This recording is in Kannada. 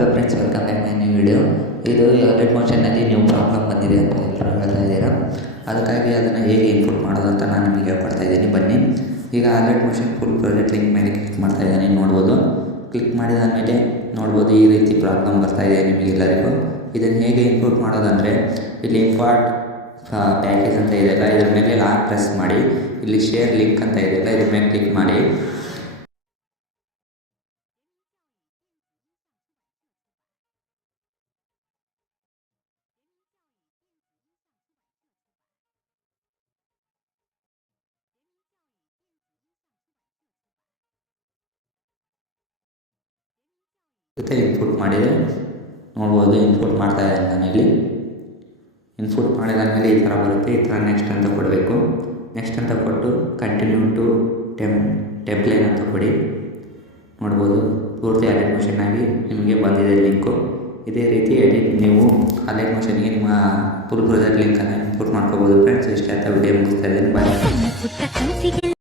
Hello friends, welcome back my new video. ಇದು ರೆಡ್ ಮೋಷನ್ನಲ್ಲಿ ನ್ಯೂ ಪ್ರಾಬ್ಲಮ್ ಬಂದಿದೆ ಅಂತ ಎಲ್ಲರೂ ಹೇಳ್ತಾ ಇದ್ದೀರಾ. ಅದಕ್ಕಾಗಿ ಅದನ್ನು ಹೇಗೆ ಇನ್ಪುಟ್ ಮಾಡೋದು ಅಂತ ನಾನು ನಿಮಗೆ ಹೇಳ್ಕೊಡ್ತಾ ಇದ್ದೀನಿ. ಬನ್ನಿ, ಈಗ red motion full project link ಮೇಲೆ ಕ್ಲಿಕ್ ಮಾಡ್ತಾ ಇದ್ದೀನಿ. ನೋಡ್ಬೋದು, ಕ್ಲಿಕ್ ಮಾಡಿದಾದಮೇಲೆ ನೋಡ್ಬೋದು ಈ ರೀತಿ ಪ್ರಾಬ್ಲಮ್ ಬರ್ತಾ ಇದೆ ನಿಮಗೆಲ್ಲರಿಗೂ. ಇದನ್ನು ಹೇಗೆ ಇನ್ಪುಟ್ ಮಾಡೋದಂದರೆ, ಇಲ್ಲಿ ಇಂಪೋರ್ಟ್ ಪ್ಯಾಕೇಜ್ ಅಂತ ಇದೆಯಲ್ಲ, ಇದ್ರ ಮೇಲೆ ಲಾಂಗ್ ಪ್ರೆಸ್ ಮಾಡಿ, ಇಲ್ಲಿ ಶೇರ್ ಲಿಂಕ್ ಅಂತ ಇದೆಯಲ್ಲ, ಇದ್ರ ಮೇಲೆ ಕ್ಲಿಕ್ ಮಾಡಿ. ಜೊತೆ ಇನ್ಪುಟ್ ಮಾಡಿದರೆ ನೋಡ್ಬೋದು, ಇನ್ಪುಟ್ ಮಾಡ್ತಾ ಇದ್ದೀನಿ ನಾನಿಲ್ಲಿ. ಇನ್ಪುಟ್ ಮಾಡಿದಾದಮೇಲೆ ಈ ಥರ ಬರುತ್ತೆ. ಈ ಥರ ನೆಕ್ಸ್ಟ್ ಅಂತ ಕೊಡಬೇಕು. ನೆಕ್ಸ್ಟ್ ಅಂತ ಕೊಟ್ಟು ಕಂಟಿನ್ಯೂ ಟು ಟೆಂಪ್ಲೇನ್ ಅಂತ ಕೊಡಿ. ನೋಡ್ಬೋದು, ಪೂರ್ತಿ ಅಲೈಟ್ ಮೋಷನ್ ಆಗಿ ನಿಮಗೆ ಬಂದಿದೆ ಲಿಂಕು. ಇದೇ ರೀತಿ ಎಡಿಟ್ ನೀವು ಅಲೈಟ್ ಮೋಷನ್ಗೆ ನಿಮ್ಮ ಫುಲ್ ಪ್ರಾಜೆಕ್ಟ್ ಲಿಂಕನ್ನು ಇನ್ಪುಟ್ ಮಾಡ್ಕೋಬೋದು. ಫ್ರೆಂಡ್ಸ್, ಇಷ್ಟ ಆಯ್ತಾ ವಿಡಿಯೋ ಮುಗಿಸ್ತಾ ಇದ್ದೀನಿ. ಬಾಯ್.